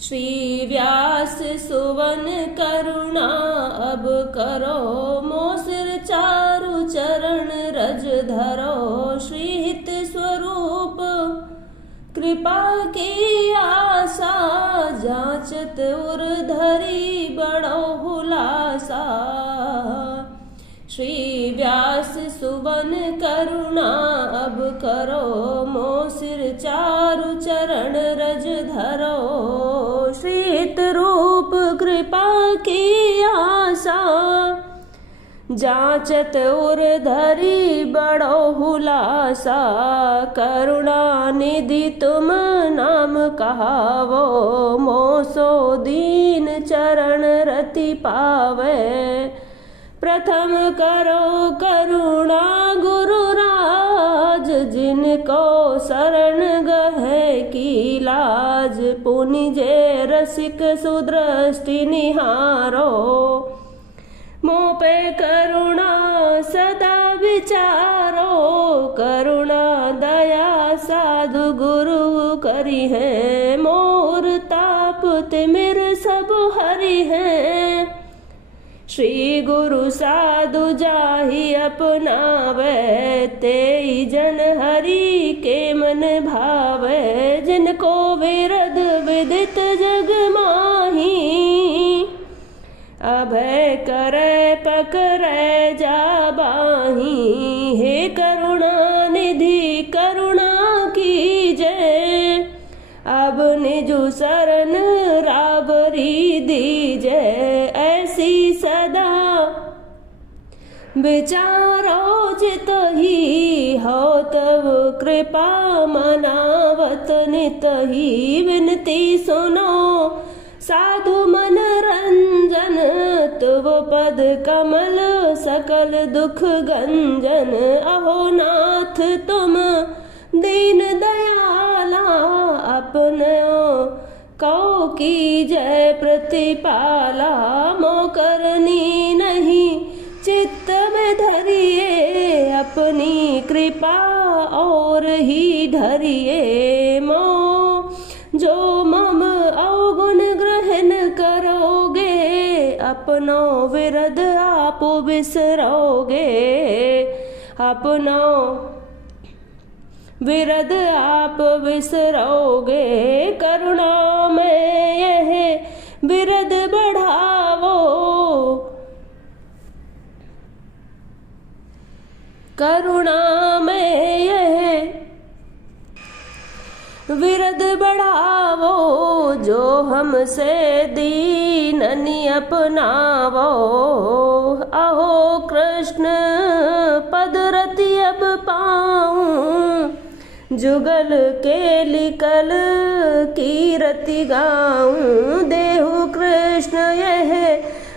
श्री व्यास सुवन करुणा अब करो, मोसिर चारु चरण रज धरो। श्री हित स्वरूप कृपा की आशा, जांचत उर धरी बड़ो हुलासा। श्री व्यास सुवन करुणा अब करो, मोसिर चारु चरण रज धरो। श्री हित रूप कृपा की आशा, जांचत उर धरी बड़ो हुलासा। करुणा निधि तुम नाम कहावो, मोसो दीन चरण रति पावे। प्रथम करो करुणा गुरु राज, जिनको शरण गहे की लाज। पुनिजे रसिक सुदृष्टि निहारो, मोह पे करुणा सदा विचारो। करुणा दया साधु गुरु करी है, मोर ताप तिमिर सब हरि है। श्री गुरु साधु जाहि अपनावे, तेई जन हरि के मन भावे। जिनको विरद विदित जग माही, अभय करे पकड़े जाबाही। हे करुणा निधि करुणा कीजय, अब निजु शरण रावरी दीजय। ऐसी सदा विचारो चित ही, हो तब कृपा मनावत नित ही। विनती सुनो साधु मन रंजन, तुव पद कमल सकल दुख गंजन। अहो नाथ तुम दीन दयाला, अपनो कौ की जय प्रतिपाला। मोह करनी नहीं चित्त में धरिए, अपनी कृपा और ही धरिए। मोह जो मम अवगुण ग्रहण करोगे, अपनो विरद आप बिसरोगे। अपनो विरद आप बिसरोगे। करुणा में यह विरद बढ़ावो, करुणा में यह विरद बढ़ावो। जो हमसे दीननि अपनावो, अहो कृष्ण पद रति अब पाऊं। जुगल के लिकल कीरति गाऊं। देहु कृष्ण यह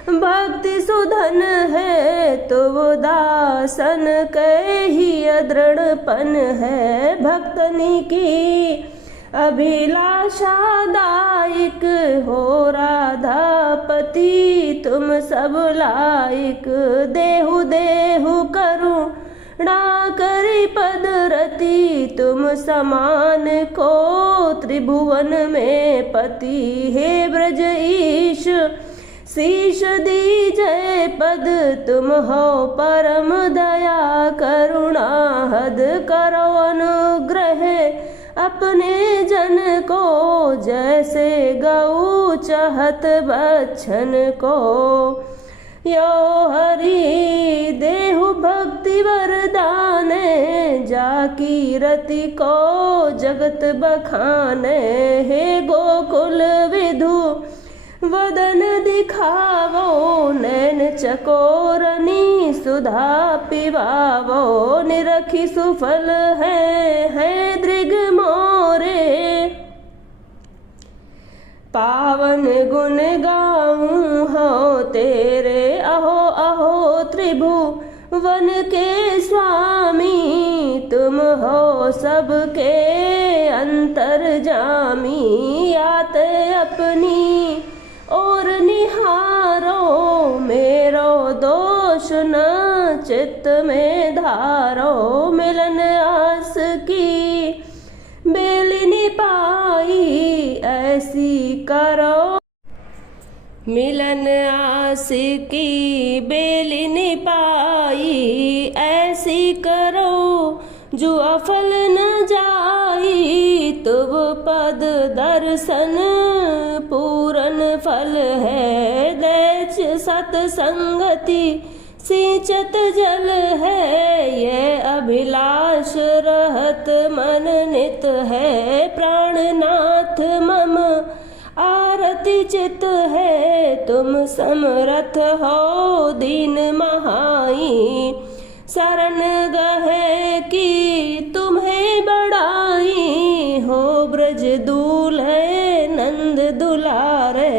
भक्ति सुधन है, तो वो दासन के ही अदृढ़पन है। भक्तनी की अभिलाषा दायक हो, राधापति तुम सब लायक। देहु देहु करुणा करी पद रति, तुम समान को त्रिभुवन में पति। हे ब्रज ईश शीश दीजय पद, तुम हो परम दया करुणा हद। करो अनुग्रह अपने जन को, जैसे गौ चाहत बच्छन को। यो हरि देहु भक्ति वरदाने, जाकी रति को जगत बखाने। हे गोकुल विधु वदन दिखावो, नैन चकोरनी सुधा पिवावो। निरखी सुफल है दृग मोरे, पावन गुण गाऊं हो तेरे। अहो अहो त्रिभुवन के स्वामी, तुम हो सबके अंतर्जामी। आते अपनी और निहारो, मेरो दोष न चित्त में धारो। मिलन आस की बेलिनी पाई, ऐसी करो। मिलन आस की बेलिनी पाई, ऐसी करो जो अफल न जाई। तुव पद दर्शन पूरन फल है, दैच सतसंगति सिंचत जल है। ये अभिलाष रहत मन नित है, प्राणनाथ मम आरती चित है। तुम समरथ हो दीन महाई, शरण गहे की तुम्हें बड़ाई। हो ब्रज दूल्हे नंद दुलारे,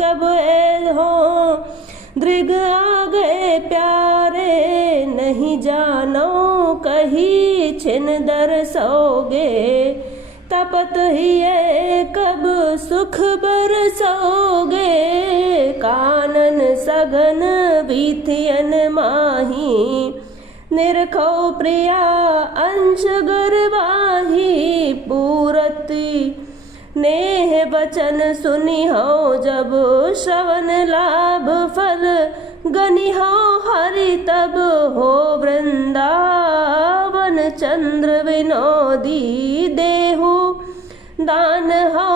कब ऐ हो दृग आ गए प्यारे। नहीं जानो कहीं छिन दरसोगे, तपत ही है कब सुख बरसोगे। कानन सघन बीथियन माही, निरखो प्रिया अंश गरवाही। पूरति नेह बचन सुनी हो, जब श्रवण लाभ फल गनि हो हरि। तब हो वृंदावन चंद्र विनोदी, देहु दान हो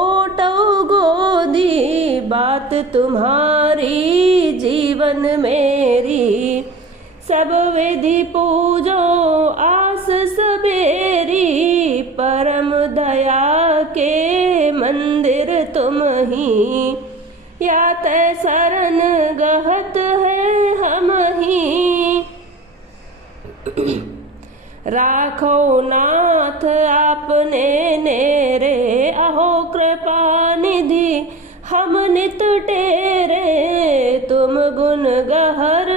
ओटो गोदी। बात तुम्हारी जीवन मेरी, सब विधि पूजो आस सबेरी। परम दया के मंदिर तुम ही, या तै शरण गहत है हम ही। राखो नाथ आपने नेरे, अहो कृपा निधि हम नित टेरे। तुम गुण गहर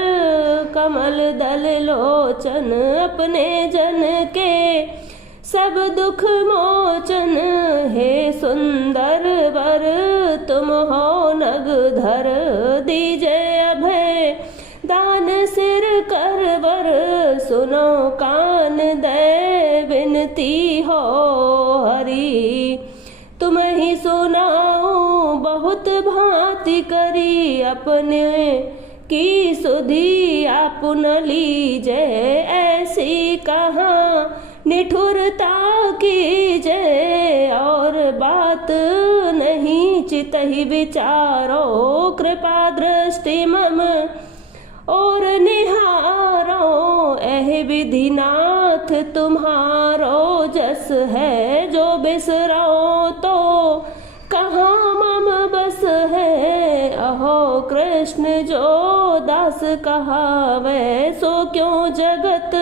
कमल दल लोचन, अपने जन के सब दुख मोचन। हे सुंदर वर तुम हो नगधर, दीजे अभय दान सिर कर वर। सुनो कान दे विनती हो हरि, तुम ही सुनाओ बहुत भांति करी। अपने की सुधि आप न लीजे, ऐसी कहाँ निठुरता कीजे। और बात नहीं चितहि विचारो, कृपा दृष्टि मम और निहारो। एह विधिनाथ तुम्हारो जस है, जो बिसरो तो कहाँ मम बस है। अहो कृष्ण जो दास कहावे, सो क्यों जगत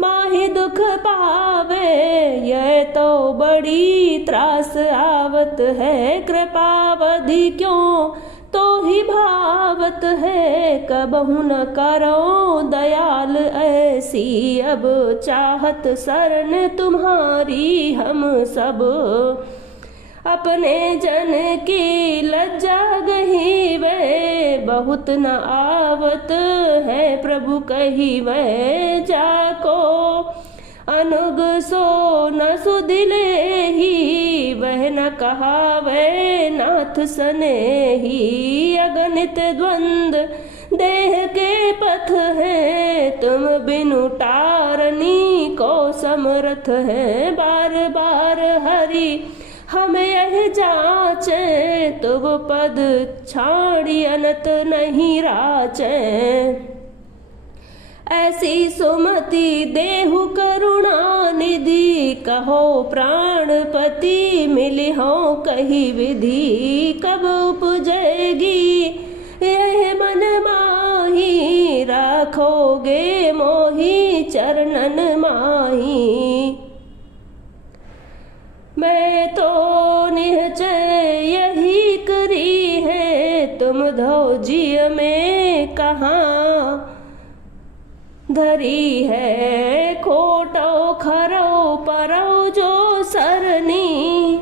माहि दुख पावे। यह तो बड़ी त्रास आवत है, कृपावधि क्यों तो ही भावत है। कबहु न करो दयाल ऐसी, अब चाहत शरण तुम्हारी हम सब। अपने जन की लज्जा गही वे, बहुत न आवत है प्रभु कही वे। जाको अनुग सो न सुदिले ही, वह न कहावे नाथ सने ही। अगणित द्वंद देह के पथ है, तुम बिनु टारनी को समर्थ है। बार बार हरि हमें यह जाचे, तुम पद छाड़ी अनत नहीं राचे। ऐसी सुमति देहु करुणा निधि, कहो प्राणपति मिली हो कही विधि। कब उपजेगी यह मन माही, राखोगे मोही चरणन माही। मैं तो निश्चय यही करी है, तुम धौजिय में कहाँ धरी है। खोटो खरो परो जो सरनी,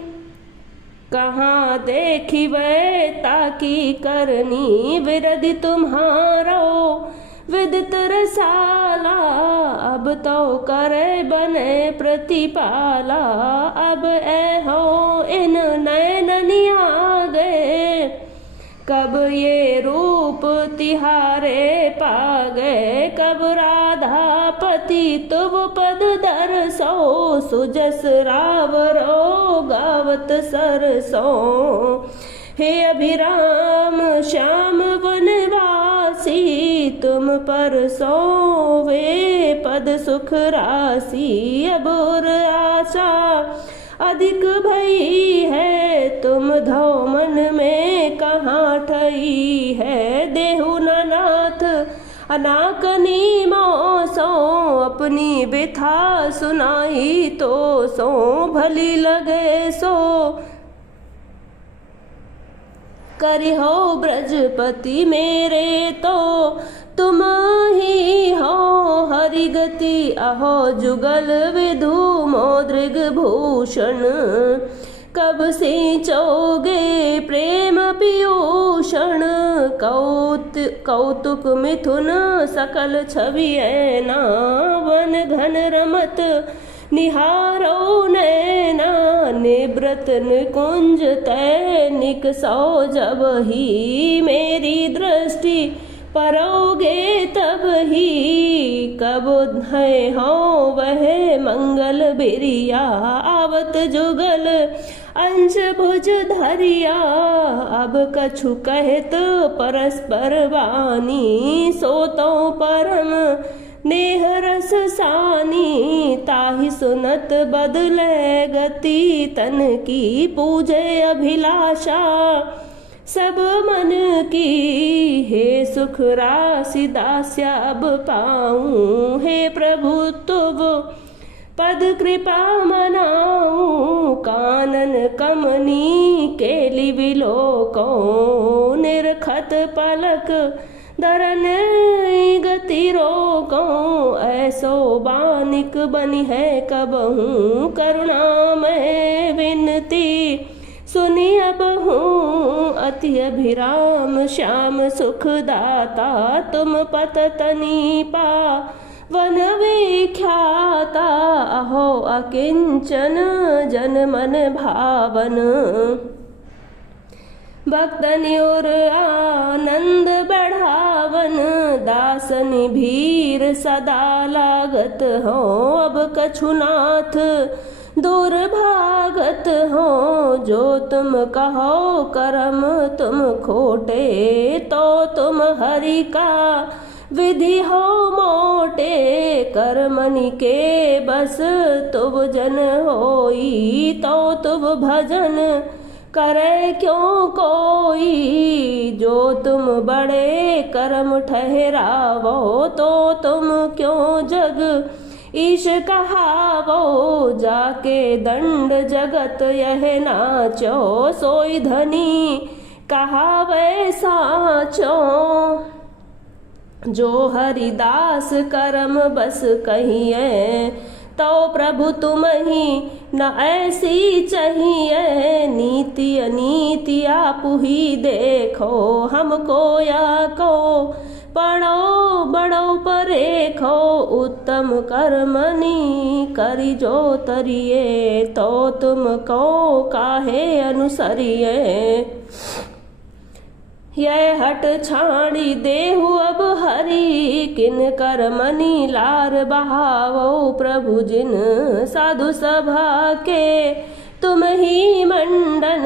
कहाँ देखी वे ताकी करनी। विरधि तुम्हारो विदित रसाला, अब तो करे बने प्रतिपाला। अब ए हो इन नैनन कब ये रूप तिहारे पा गए, कब राधापति तुम पद दरसो, सुजस रावरो गावत सरसो। हे अभिराम श्याम वनवासी, तुम पर सोवे पद सुख राशि। अब और आशा अधिक भई है, तुम धो मन में कहाँ ठई है। देहु नाथ अनाकनी मोसो, अपनी बिथा सुनाई तो सो। भली लगे सो करी हो ब्रजपति मेरे, तो तुम ही हो हरि गति। अहो जुगल विधु मोद्रिग भूषण, कब सिंचोगे प्रेम पीयूषण। कौतुक मिथुन सकल छवि ऐना, वन घन रमत निहारो नैना। निवृत निकुंज तैनिक सो, जब ही मेरी दृष्टि परोगे तब ही। कब है हो वह मंगल बिरिया, आवत जुगल अंश भुज धरिया। अब कछु कहत परस्पर वाणी, सो तो परम नेह रस सानी। ताहि सुनत बदले गति तन की, पूजे अभिलाषा सब मन की। हे सुख राशि दास्या अब पाऊं, हे प्रभु तुम पद कृपा मनाऊं। कानन कमनी केली विलोको, निरखत पलक दरन गति रोको। ऐसो बानिक बनी है कबहूँ, करुणा में विनती सुनी अब हूँ। अति अभिराम श्याम सुखदाता, तुम पततनी पावन विख्याता। अहो अकिंचन जन मन भावन, भक्तनि और आनंद बढ़ावन। दासनि भीर सदा लागत हो, अब कछु नाथ दूर भागत हो। जो तुम कहो करम तुम खोटे, तो तुम हरि का विधि हो मोटे। कर्मनि के बस तुम जन होई, तो तुम भजन करे क्यों कोई। जो तुम बड़े कर्म ठहरावो, तो तुम क्यों जग ईश कहावो। जाके दंड जगत यह नाचो, सोई धनी कहावे साचो। जो हरिदास करम बस कहिए, तो प्रभु तुम ही न ऐसी चाहिए। नीति अनीति आप ही देखो, हमको या को पढ़ो बड़ो परेखो। उत्तम कर्मनि करी जो तरिए, तो तुमको काहे अनुसरिए। यह हट छाड़ी देहु अब हरि, किन कर्मनि लार बहावो। प्रभु जिन साधु सभा के तुम ही मंडन,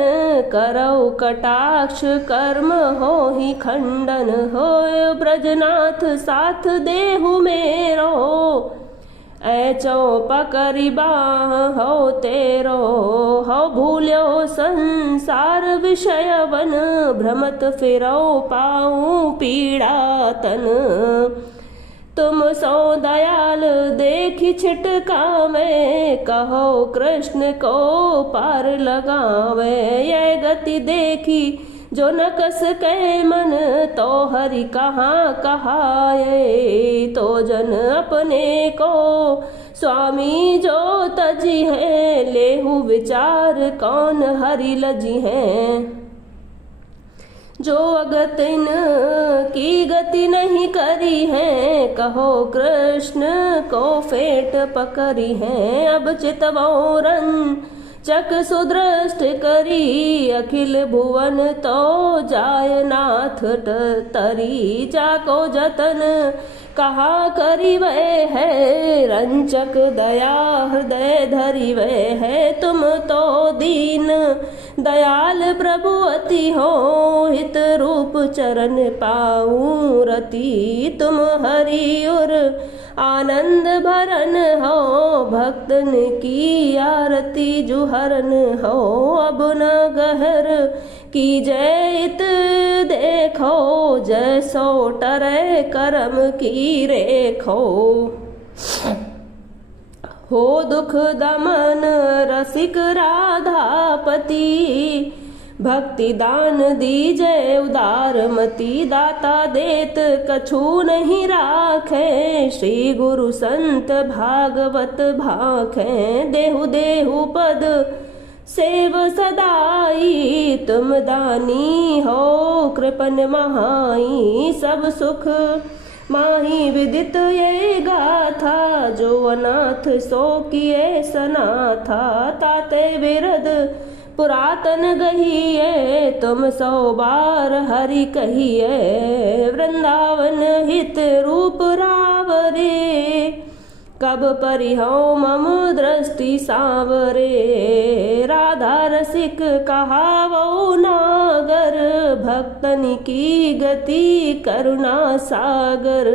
करो कटाक्ष कर्म हो ही खंडन। हो ब्रजनाथ साथ देहु मेरो, ऐचो पकड़ी बाह हो तेरो। हो भूल्यो संसार विषय वन, भ्रमत फिरो पाऊं पीड़ा तन। तुम सो दयाल देखी छिटका में, कहो कृष्ण को पार लगावे। यह गति देखी जो न कस के मन, तो हरि कहाँ कहाए। तो जन अपने को स्वामी जो तजी है, लेहु विचार कौन हरि लजी है। जो अगतिन की गति नहीं करी है, कहो कृष्ण को फेट पकड़ी है। अब चितवोरन चक सुदृष्ट करी अखिल भुवन तो जाय नाथ तरी। जाको जतन कहा करी वह है रंचक दया हृदय धरी वह है। तुम तो दीन दयाल प्रभु अति हो हित रूप चरण पाऊं रति। तुम हरि और आनंद भरन हो भक्तन की आरती जुहरन हो। अब न गहर की जयत देखो जैसो टरे करम की रेखो। हो दुख दमन रसिक राधापति भक्ति दान दीजय उदारमति। दाता देत कछु नहीं राखे श्री गुरु संत भागवत भाखे। देहु देहु पद सेव सदाई तुम दानी हो कृपन महाई। सब सुख माही विदित ये गाथा जो अनाथ सो किए सनाथा। ताते विरद पुरातन गहिए तुम 100 बार हरि कहिए। वृंदावन हित रूप रावरे कब परिहो मम दृष्टि सांवरे। राधा रसिक कहावो नागर भक्तन की गति करुणा सागर।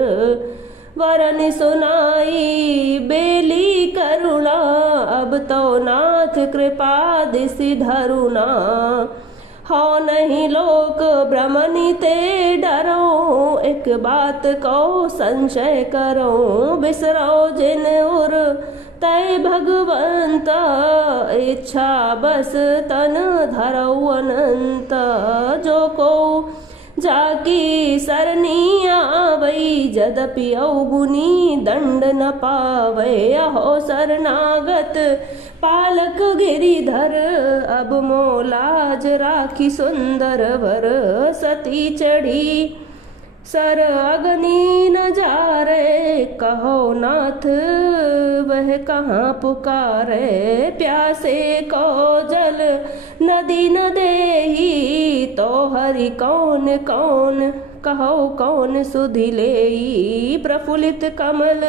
वरन सुनाई बेली करुणा अब तो नाथ कृपा दिसि धरुणा। हो नहीं लोक भ्रमनि ते डरो एक बात को संशय करो। बिसरो जिन उर तय भगवंत इच्छा बस तन धरो अनंत। जो को जाकी सरनी आवई जदपि अवगुनी दंड न पावे। अहो शरणागत पालक गिरिधर अब मोलाज राखी सुंदर वर। सती चढ़ी सर अग्नि न जा रे कहो नाथ वह कहाँ पुकारे। प्यासे को जल नदी न देही तो हरि कौन कौन कहो कौन सुधि लेई। प्रफुल्लित कमल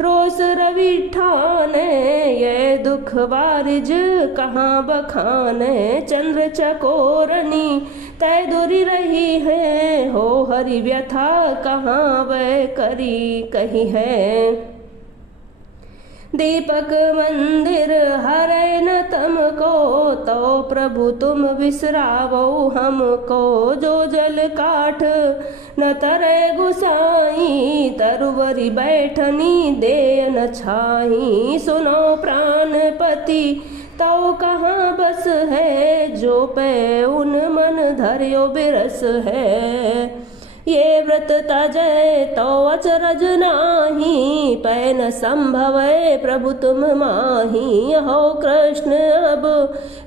रोस रवि ठाने ये दुख वारिज कहाँ बखाने। चंद्र चकोरनी तय दूरी रही है हो हरि व्यथा कहाँ वह करी कही है। दीपक मंदिर हरे न तम को तो प्रभु तुम विसरावो हमको। जो जल काठ न तरे गुसाई तरुवरी बैठनी दे न छाई। सुनो प्राणपति तो कहाँ बस है जो पे उन मन धर्यो बिरस है। ये व्रत तजय तो अचरज नाही पै न संभवे प्रभु तुम माही। हो कृष्ण अब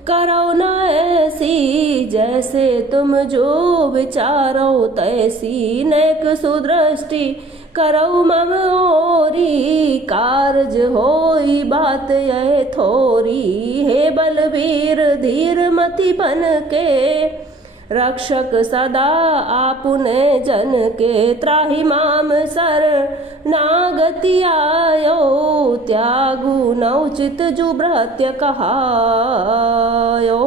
करो न ऐसी जैसे तुम जो विचारो तैसी। नेक सुदृष्टि करो मम ओरी कारज होई बात यह थोरी। हे बलवीर धीर मति बन के रक्षक सदा आपुने जन के। त्राहि माम सर नागति आयो त्यागु नौचित जुभृत्य कहायो।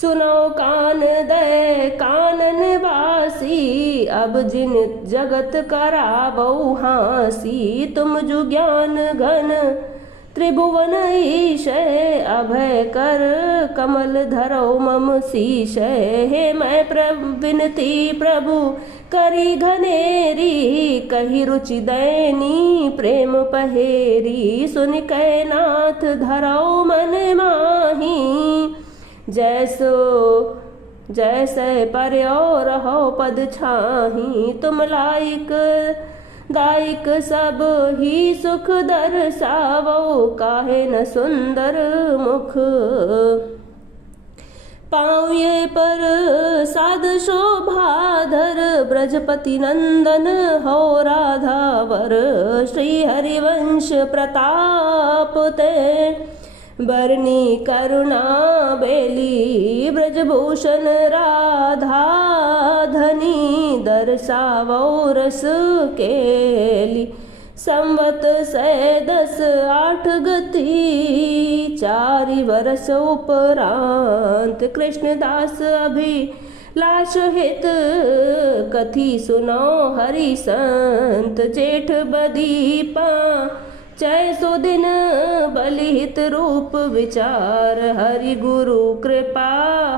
सुनो कान दे कानन वासी अब जिन जगत करावो हासी। तुम जो ज्ञान घन त्रिभुवन ईशय अभय कर कमल धरो मम शीशय। हे मैं विनती प्रभु करी घनेरी कही रुचि दैनी प्रेम पहेरी। सुन कै नाथ धरो मन माही जैसो जैसे पर्यो रहो पद छाही। तुम लायक दायक सब ही सुख दर्शावो काहे न सुंदर मुख। पाँव ये पर साध शोभाधर ब्रजपति नंदन हो राधावर। श्री हरिवंश प्रताप ते बरनी करुणा बेली ब्रजभूषण राधा धनी दर्शावो रस केली संवत से 10-8 गति 4 वर्ष उपरांत कृष्णदास अभिलाष हित कथी सुनो हरि संत जेठ बदी 500 दिन बलिहित रूप विचार हरि गुरु कृपा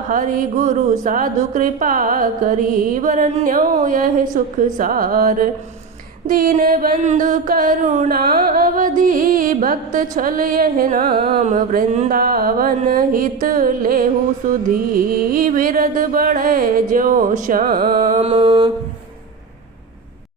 हरि गुरु साधु कृपा करी वरण्यो यह सुख सार दीन बंधु करुणा अवधि भक्त छल यह नाम वृंदावन हित लेहु सुधी विरद बढ़े जो श्याम।